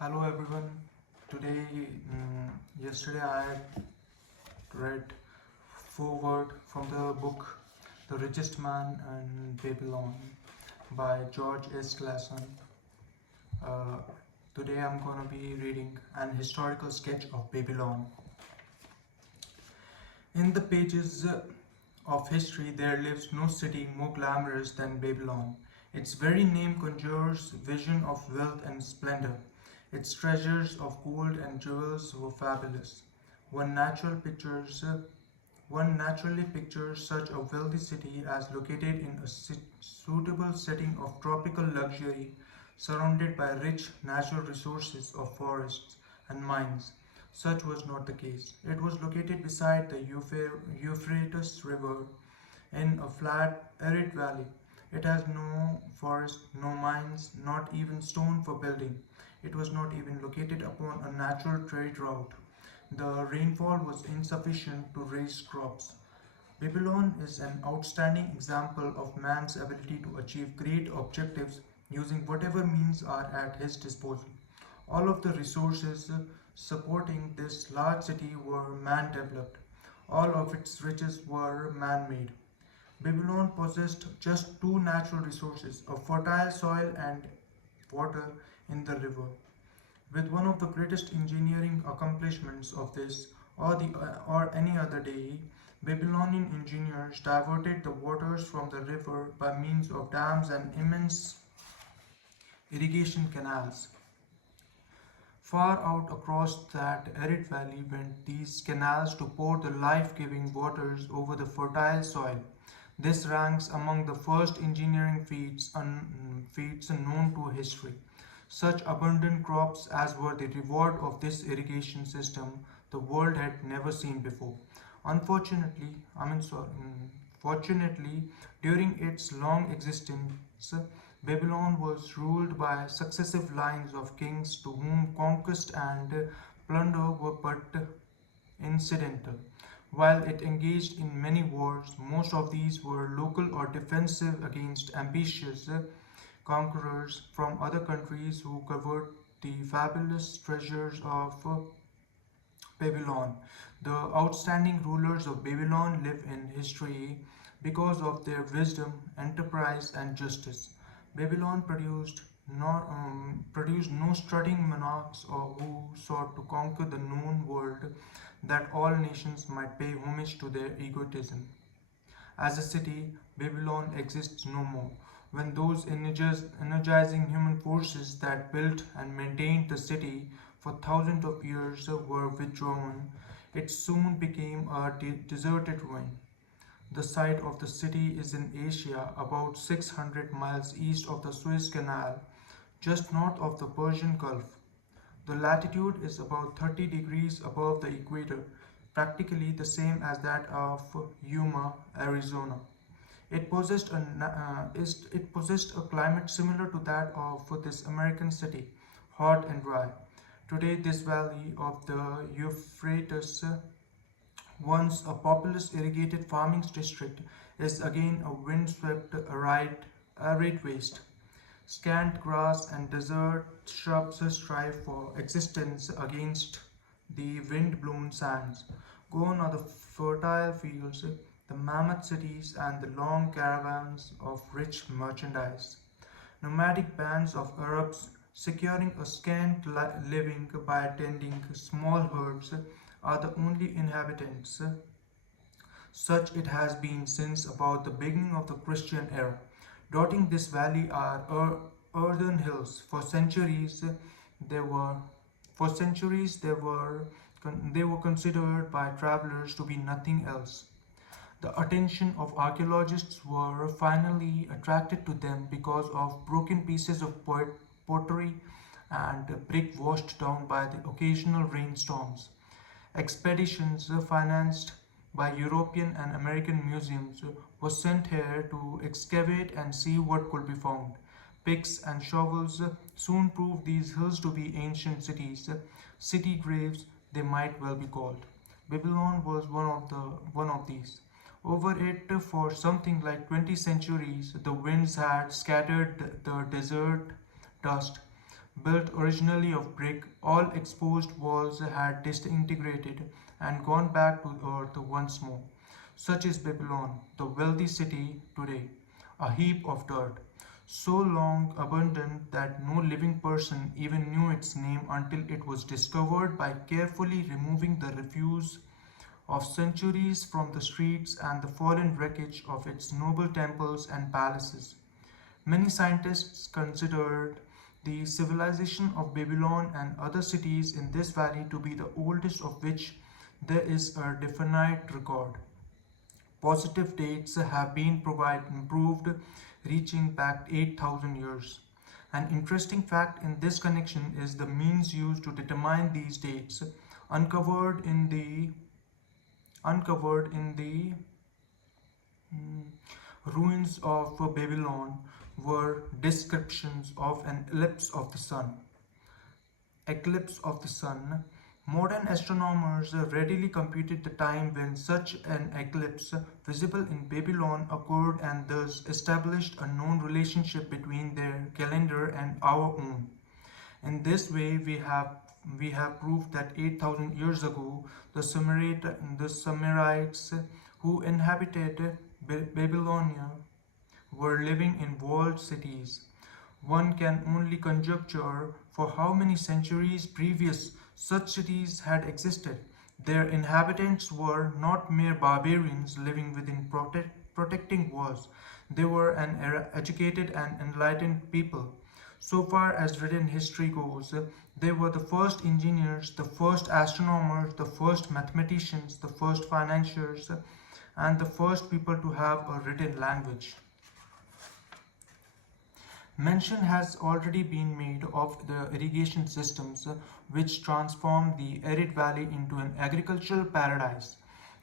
Hello everyone. Today, yesterday I read foreword from the book The Richest Man in Babylon by George S. Clason. Uh, Today I'm gonna be reading an historical sketch of Babylon. In the pages of history, there lives no city more glamorous than Babylon. Its very name conjures vision of wealth and splendor. Its treasures of gold and jewels were fabulous. One natural pictures One naturally pictures such a wealthy city as located in a suitable setting of tropical luxury, surrounded by rich natural resources of forests and mines. Such was not the case. It was located beside the Euphrates River in a flat, arid valley. It has no forest, no mines, not even stone for building. It was not even located upon a natural trade route. The rainfall was insufficient to raise crops. Babylon is an outstanding example of man's ability to achieve great objectives using whatever means are at his disposal. All of the resources supporting this large city were man developed. All of its riches were man made. Babylon possessed just two natural resources, a fertile soil and water in the river. With one of the greatest engineering accomplishments of this or any other day, Babylonian engineers diverted the waters from the river by means of dams and immense irrigation canals. Far out across that arid valley went these canals to pour the life-giving waters over the fertile soil. This ranks among the first engineering feats known to history. Such abundant crops as were the reward of this irrigation system the world had never seen before. Unfortunately, Fortunately, during its long existence, Babylon was ruled by successive lines of kings to whom conquest and plunder were but incidental. While it engaged in many wars, most of these were local or defensive against ambitious conquerors from other countries who covered the fabulous treasures of Babylon. The outstanding rulers of Babylon live in history because of their wisdom, enterprise, and justice. Babylon produced no strutting monarchs or who sought to conquer the known world that all nations might pay homage to their egotism. As a city, Babylon exists no more. When those energizing human forces that built and maintained the city for thousands of years were withdrawn, it soon became a deserted ruin. The site of the city is in Asia, about 600 miles east of the Suez Canal, just north of the Persian Gulf. The latitude is about 30 degrees above the equator, practically the same as that of Yuma, Arizona. It possessed a climate similar to that of this American city, hot and dry. Today, this valley of the Euphrates, once a populous irrigated farming district, is again a windswept arid waste. Scant grass and desert shrubs strive for existence against the wind-blown sands. Gone are the fertile fields, the mammoth cities, and the long caravans of rich merchandise. Nomadic bands of Arabs securing a scant living by tending small herds are the only inhabitants. Such it has been since about the beginning of the Christian era. Dotting this valley are earthen hills. They were for centuries they were considered by travelers to be nothing else. The attention of archaeologists were finally attracted to them because of broken pieces of pottery and brick washed down by the occasional rainstorms. Expeditions financed by European and American museums were sent here to excavate and see what could be found. Picks and shovels soon proved these hills to be ancient city graves they might well be called. Babylon was one of these. Over it, for something like 20 centuries, the winds had scattered the desert dust, Built originally of brick, all exposed walls had disintegrated and gone back to earth once more. Such is Babylon, the wealthy city today, a heap of dirt, so long abandoned that no living person even knew its name until it was discovered by carefully removing the refuse of centuries from the streets and the fallen wreckage of its noble temples and palaces. Many scientists considered the civilization of Babylon and other cities in this valley to be the oldest of which there is a definite record. Positive dates have been proved reaching back 8,000 years. An interesting fact in this connection is the means used to determine these dates uncovered in the mm, ruins of Babylon were descriptions of an eclipse of the sun. Modern astronomers readily computed the time when such an eclipse visible in Babylon occurred and thus established a known relationship between their calendar and our own. In this way, we have proved that 8,000 years ago, the Sumerites who inhabited Babylonia were living in walled cities. One can only conjecture for how many centuries previous such cities had existed. Their inhabitants were not mere barbarians living within protecting walls. They were an educated and enlightened people. So far as written history goes, they were the first engineers, the first astronomers, the first mathematicians, the first financiers, and the first people to have a written language. Mention has already been made of the irrigation systems which transformed the arid valley into an agricultural paradise.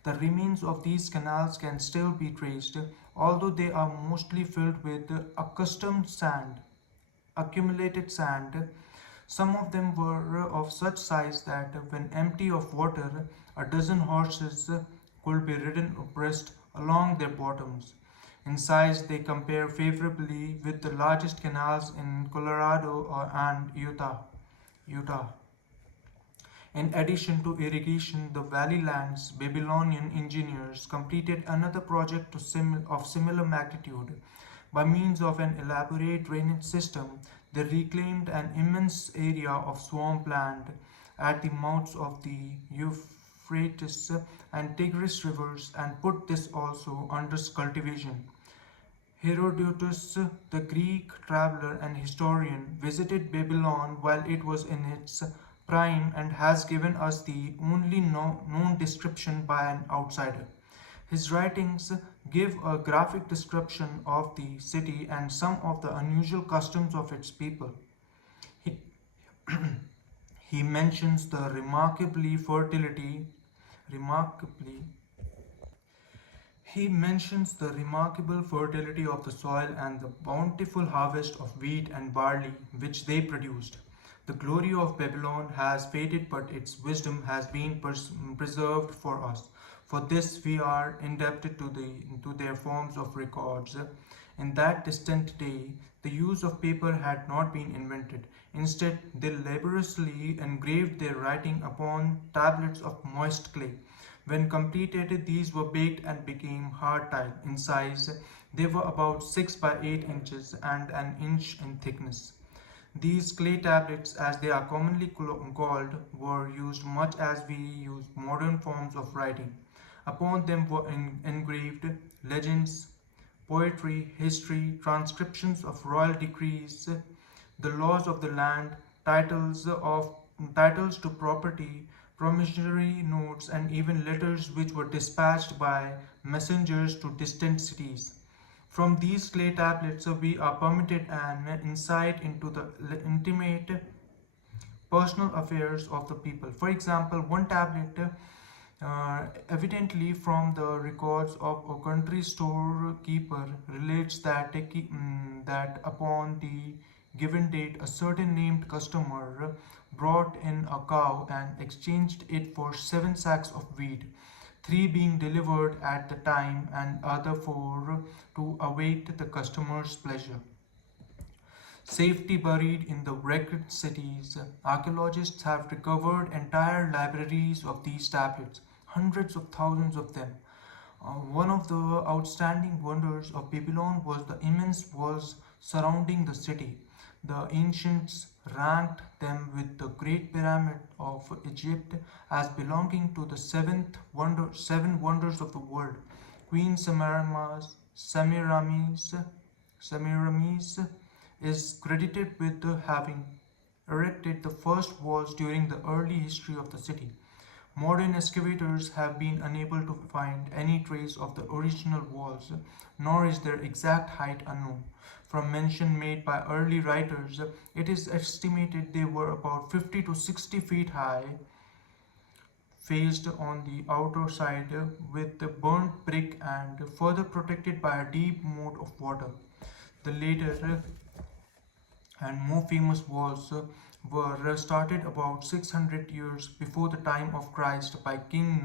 The remains of these canals can still be traced, although they are mostly filled with accumulated sand. Some of them were of such size that when empty of water, a dozen horses could be ridden abreast along their bottoms. In size, they compare favorably with the largest canals in Colorado and Utah. In addition to irrigation, the Valley Lands Babylonian engineers completed another project of similar magnitude. By means of an elaborate drainage system, they reclaimed an immense area of swampland at the mouths of the Euphrates and Tigris rivers and put this also under cultivation. Herodotus, the Greek traveler and historian, visited Babylon while it was in its prime and has given us the only known description by an outsider. His writings give a graphic description of the city and some of the unusual customs of its people. He, he mentions the remarkably He mentions the remarkable fertility of the soil and the bountiful harvest of wheat and barley which they produced. The glory of Babylon has faded, but its wisdom has been preserved for us. For this we are indebted to their forms of records. In that distant day, the use of paper had not been invented. Instead, they laboriously engraved their writing upon tablets of moist clay. When completed, these were baked and became hard-tile. In size, they were about 6 by 8 inches and an inch in thickness. These clay tablets, as they are commonly called, were used much as we use modern forms of writing. Upon them were engraved legends, poetry, history, transcriptions of royal decrees, the laws of the land, titles to property, promissory notes, and even letters which were dispatched by messengers to distant cities. From these clay tablets, we are permitted an insight into the intimate personal affairs of the people. For example, one tablet, evidently from the records of a country storekeeper, relates that upon the given date, a certain named customer brought in a cow and exchanged it for 7 sacks of wheat, 3 being delivered at the time and other 4 to await the customer's pleasure. Safely buried in the wrecked cities, archaeologists have recovered entire libraries of these tablets, hundreds of thousands of them. One of the outstanding wonders of Babylon was the immense walls surrounding the city. The ancients ranked them with the Great Pyramid of Egypt as belonging to the seven wonders of the world. Queen Semiramis is credited with having erected the first walls during the early history of the city. Modern excavators have been unable to find any trace of the original walls, nor is their exact height unknown. From mention made by early writers, it is estimated they were about 50 to 60 feet high, faced on the outer side with burnt brick and further protected by a deep moat of water. The later and more famous walls were started about 600 years before the time of Christ by King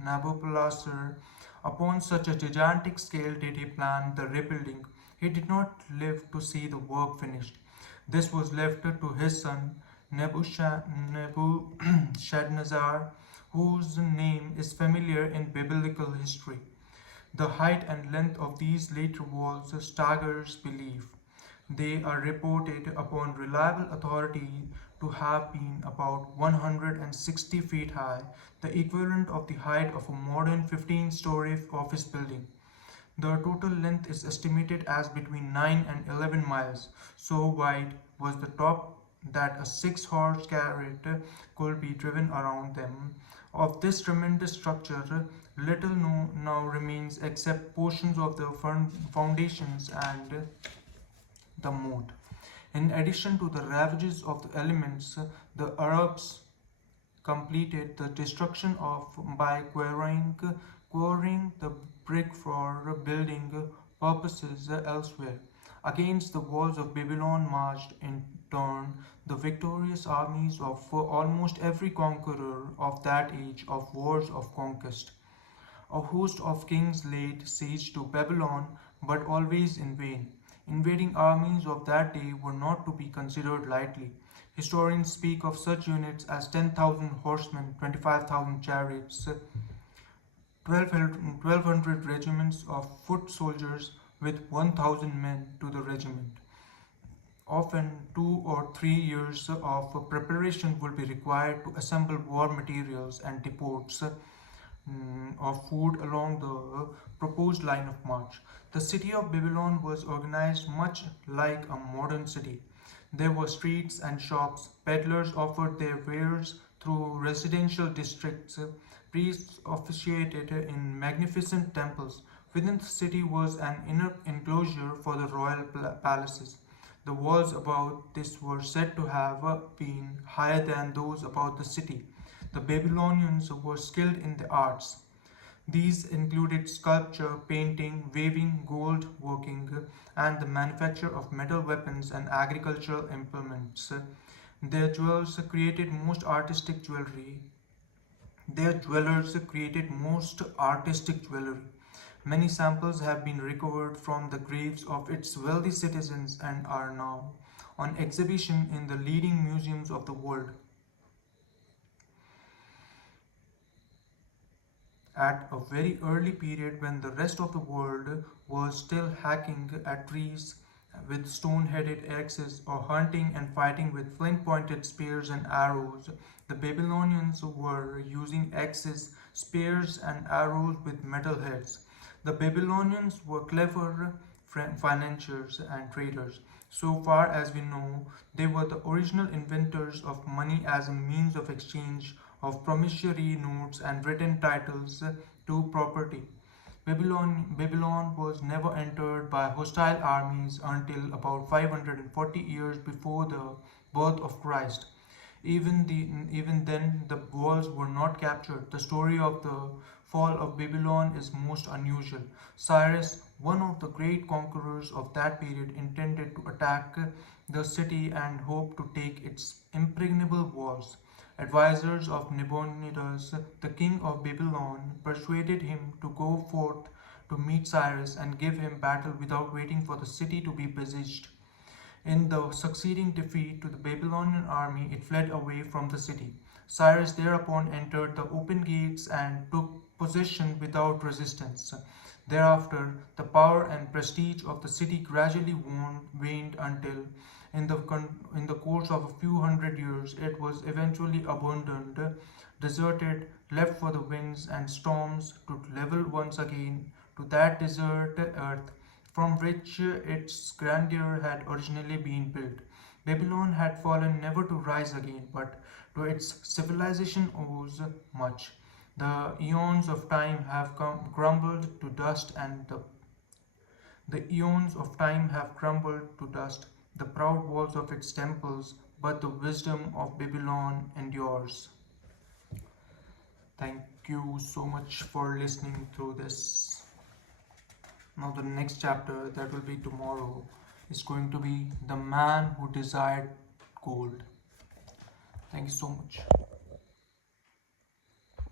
Nabopolassar. Upon such a gigantic scale did he plan the rebuilding. He did not live to see the work finished. This was left to his son Nebuchadnezzar, whose name is familiar in biblical history. The height and length of these later walls staggers belief. They are reported upon reliable authority to have been about 160 feet high, the equivalent of the height of a modern 15-story office building. The total length is estimated as between 9 and 11 miles. So wide was the top that a six-horse carriage could be driven around them. Of this tremendous structure, little now remains except portions of the foundations and the moat. In addition to the ravages of the elements, the Arabs completed the destruction of by quarrying the brick for building purposes elsewhere. Against the walls of Babylon marched in turn the victorious armies of almost every conqueror of that age of wars of conquest. A host of kings laid siege to Babylon, but always in vain. Invading armies of that day were not to be considered lightly. Historians speak of such units as 10,000 horsemen, 25,000 chariots, 1,200 regiments of foot soldiers with 1,000 men to the regiment. Often 2 or 3 years of preparation would be required to assemble war materials and depots of food along the proposed line of march. The city of Babylon was organized much like a modern city. There were streets and shops, peddlers offered their wares through residential districts, priests officiated in magnificent temples. Within the city was an inner enclosure for the royal palaces. The walls about this were said to have been higher than those about the city. The Babylonians were skilled in the arts. These included sculpture, painting, weaving, gold working, and the manufacture of metal weapons and agricultural implements. Their jewels created most artistic jewelry. Their dwellers created most artistic jewelry. Many samples have been recovered from the graves of its wealthy citizens and are now on exhibition in the leading museums of the world. At a very early period when the rest of the world was still hacking at trees with stone-headed axes or hunting and fighting with flint-pointed spears and arrows, the Babylonians were using axes, spears, and arrows with metal heads. The Babylonians were clever financiers and traders. So far as we know, they were the original inventors of money as a means of exchange of promissory notes and written titles to property. Babylon was never entered by hostile armies until about 540 years before the birth of Christ. Even then, the walls were not captured. The story of the fall of Babylon is most unusual. Cyrus, one of the great conquerors of that period, intended to attack the city and hoped to take its impregnable walls. Advisors of Nabonidus, the king of Babylon, persuaded him to go forth to meet Cyrus and give him battle without waiting for the city to be besieged. In the succeeding defeat to the Babylonian army, it fled away from the city. Cyrus thereupon entered the open gates and took possession without resistance. Thereafter, the power and prestige of the city gradually waned until, in the course of a few hundred years, it was eventually abandoned, deserted, left for the winds and storms to level once again to that desert earth from which its grandeur had originally been built. Babylon had fallen never to rise again, but to its civilization owes much. The eons of time have crumbled to dust, and the eons of time have crumbled to dust the proud walls of its temples, but the wisdom of Babylon endures. Thank you so much for listening to this. Now, the next chapter that will be tomorrow is going to be The Man Who Desired Gold. Thank you so much.